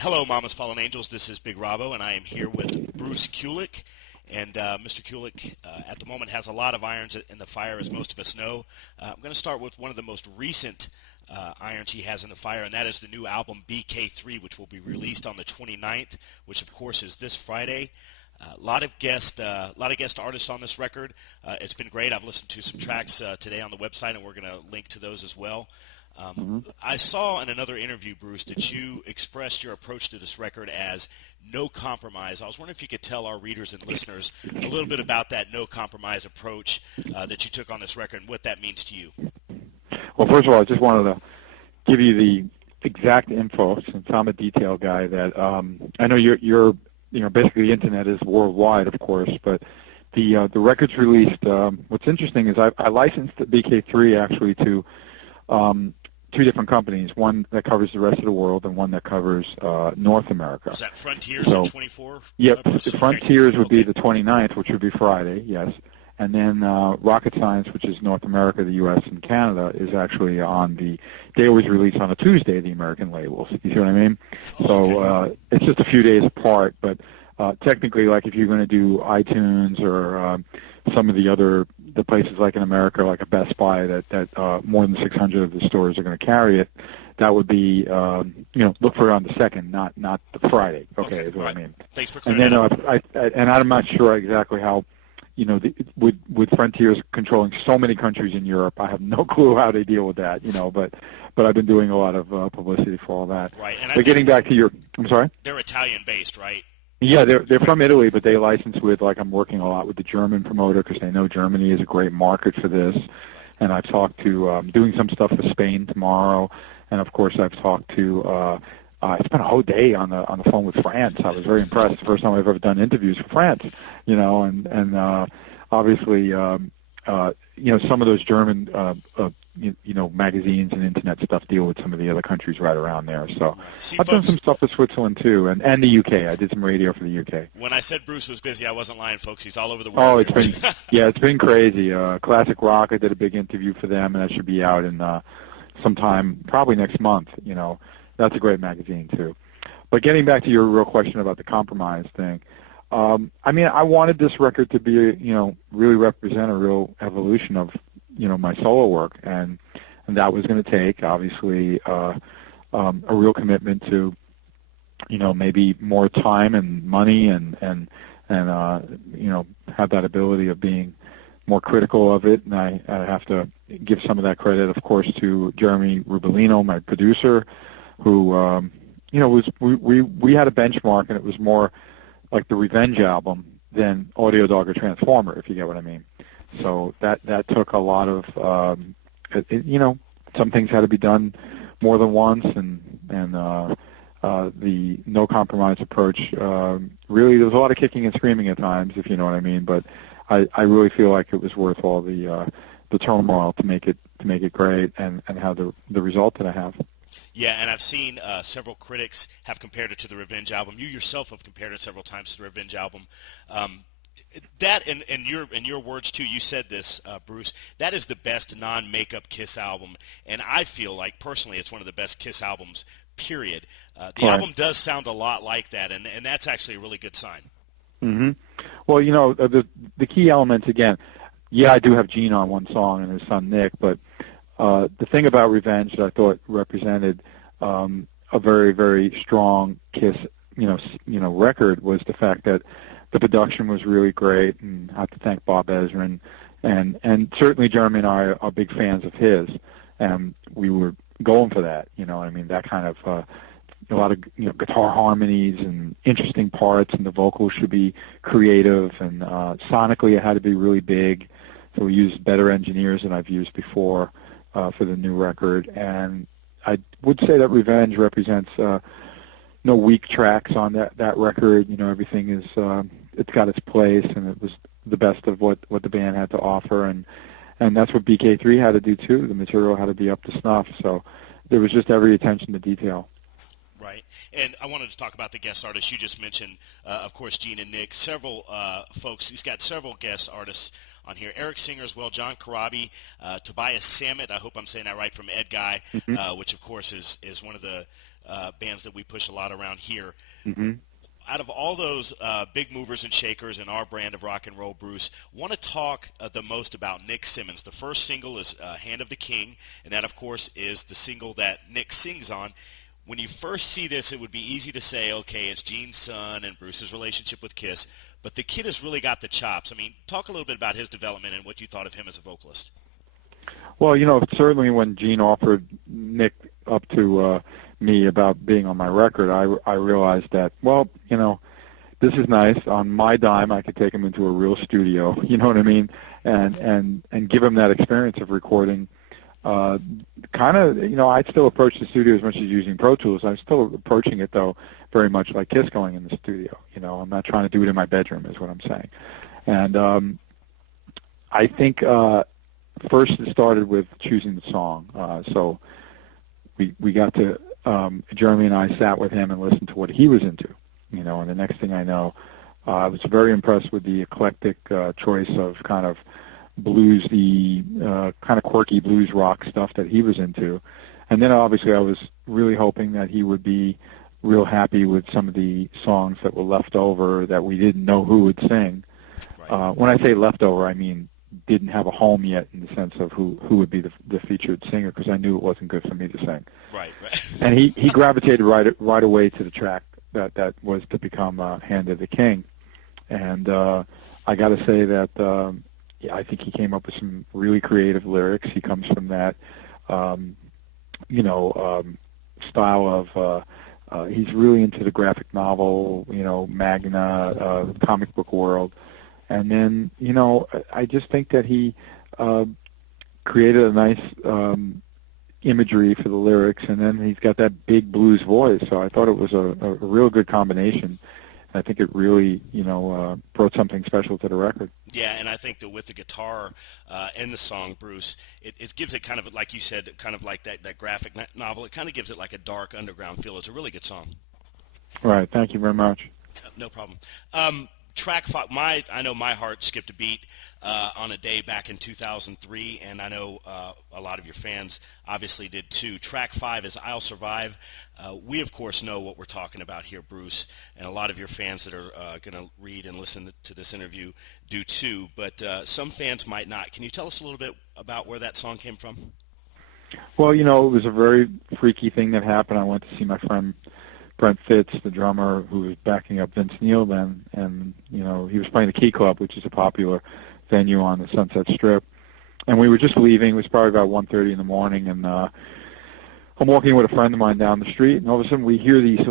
Hello, Mama's Fallen Angels. This is Big Robbo, and I am here with Bruce Kulick. And Mr. Kulick, at the moment, has a lot of irons in the fire, as most of us know. I'm going to start with one of the most recent irons he has in the fire, and that is the new album BK3, which will be released on the 29th, which, of course, is this Friday. A lot of guest artists on this record. It's been great. I've listened to some tracks today on the website, and we're going to link to those as well. I saw in another interview, Bruce, that you expressed your approach to this record as no compromise. I was wondering if you could tell our readers and listeners a little bit about that no compromise approach that you took on this record and what that means to you. Well, first of all, I just wanted to give you the exact info, since I'm a detail guy, that I know you're basically the internet is worldwide, of course, but the record's released. What's interesting is I licensed the BK3 actually to two different companies, one that covers the rest of the world and one that covers North America. Is that Frontiers at 24? Yep, Frontiers would be the 29th, which would be Friday, yes. And then Rocket Science, which is North America, the U.S., and Canada, is actually they always release on a Tuesday, the American labels. You see what I mean? So it's just a few days apart, but technically, like if you're going to do iTunes or some of the places like in America, like a Best Buy, that more than 600 of the stores are going to carry it, that would be, look for it on the 2nd, not the Friday. Okay, is what I mean. Thanks for clearing that up. And I'm not sure exactly how, with Frontiers controlling so many countries in Europe, I have no clue how they deal with that, but I've been doing a lot of publicity for all that. Right. But getting back to I'm sorry? They're Italian-based, right? Yeah, they're from Italy, but they license with, I'm working a lot with the German promoter because they know Germany is a great market for this. And I've talked to, doing some stuff for Spain tomorrow. And, of course, I've talked to, I spent a whole day on the phone with France. I was very impressed. The first time I've ever done interviews for France, and obviously, some of those German, magazines and internet stuff deal with some of the other countries right around there. So I've done some stuff for Switzerland too, and the UK. I did some radio for the UK. When I said Bruce was busy, I wasn't lying, folks. He's all over the world. Oh, it's been crazy. Classic Rock, I did a big interview for them, and that should be out in sometime probably next month. That's a great magazine too. But getting back to your real question about the compromise thing, I wanted this record to be, really represent a real evolution of, my solo work, and that was going to take, obviously, a real commitment to, maybe more time and money and have that ability of being more critical of it. And I have to give some of that credit, of course, to Jeremy Rubelino, my producer, who, we had a benchmark, and it was more like the Revenge album than Audio Dog or Transformer, if you get what I mean. So that took a lot of, some things had to be done more than once, and the no compromise approach, really, there was a lot of kicking and screaming at times, if you know what I mean. But I really feel like it was worth all the turmoil to make it great and have the result that I have. Yeah, and I've seen several critics have compared it to the Revenge album. You yourself have compared it several times to the Revenge album. That, in your words too, you said this, Bruce, that is the best non-makeup Kiss album, and I feel like personally it's one of the best Kiss albums, period. The album does sound a lot like that, and that's actually a really good sign. Mm-hmm. Well, the key elements, again, I do have Gene on one song and his son Nick, but the thing about Revenge that I thought represented a very, very strong Kiss, record was the fact that the production was really great, and I have to thank Bob Ezrin, and certainly Jeremy and I are big fans of his, and we were going for that, that kind of a lot of guitar harmonies and interesting parts, and the vocals should be creative, and sonically it had to be really big, so we used better engineers than I've used before for the new record, and I would say that Revenge represents no weak tracks on that record. Everything is it's got its place, and it was the best of what the band had to offer, and that's what BK3 had to do too. The material had to be up to snuff, so there was just every attention to detail. Right. And I wanted to talk about the guest artists. You just mentioned, of course, Gene and Nick. Several folks. He's got several guest artists on here. Eric Singer as well, John Karabi, Tobias Sammet, I hope I'm saying that right, from Ed Guy, which of course is one of the bands that we push a lot around here. Out of all those big movers and shakers in our brand of rock and roll, Bruce, want to talk the most about Nick Simmons. The first single is Hand of the King, and that, of course, is the single that Nick sings on. When you first see this, it would be easy to say, okay, it's Gene's son and Bruce's relationship with Kiss, but the kid has really got the chops. I mean, talk a little bit about his development and what you thought of him as a vocalist. Well, certainly when Gene offered Nick up to me about being on my record, I realized that, well, this is nice. On my dime, I could take him into a real studio, you know what I mean, and give him that experience of recording. Kind of, I'd still approach the studio as much as using Pro Tools. I'm still approaching it, though, very much like Kiss going in the studio. I'm not trying to do it in my bedroom, is what I'm saying. And I think first it started with choosing the song. So we got to, Jeremy and I sat with him and listened to what he was into, and the next thing I know, I was very impressed with the eclectic choice of kind of bluesy, kind of quirky blues rock stuff that he was into. And then obviously I was really hoping that he would be real happy with some of the songs that were left over that we didn't know who would sing. Right. When I say leftover, I mean didn't have a home yet in the sense of who would be the featured singer, because I knew it wasn't good for me to sing. Right. And he gravitated right away to the track that was to become Hand of the King. And I got to say that I think he came up with some really creative lyrics. He comes from that, style of, he's really into the graphic novel, Magna, comic book world. And then, I just think that he created a nice imagery for the lyrics, and then he's got that big blues voice. So I thought it was a real good combination. I think it really, brought something special to the record. Yeah, and I think that with the guitar in the song, Bruce, it gives it kind of, like you said, kind of like that graphic novel. It kind of gives it like a dark underground feel. It's a really good song. Right. Thank you very much. No problem. Track 5, I know my heart skipped a beat on a day back in 2003, and I know a lot of your fans obviously did too. Track 5 is I'll Survive. We, of course, know what we're talking about here, Bruce, and a lot of your fans that are going to read and listen to this interview do too, but some fans might not. Can you tell us a little bit about where that song came from? Well, it was a very freaky thing that happened. I went to see my friend Brent Fitz, the drummer who was backing up Vince Neil then, and, he was playing the Key Club, which is a popular venue on the Sunset Strip. And we were just leaving. It was probably about 1:30 in the morning, and I'm walking with a friend of mine down the street, and all of a sudden we hear these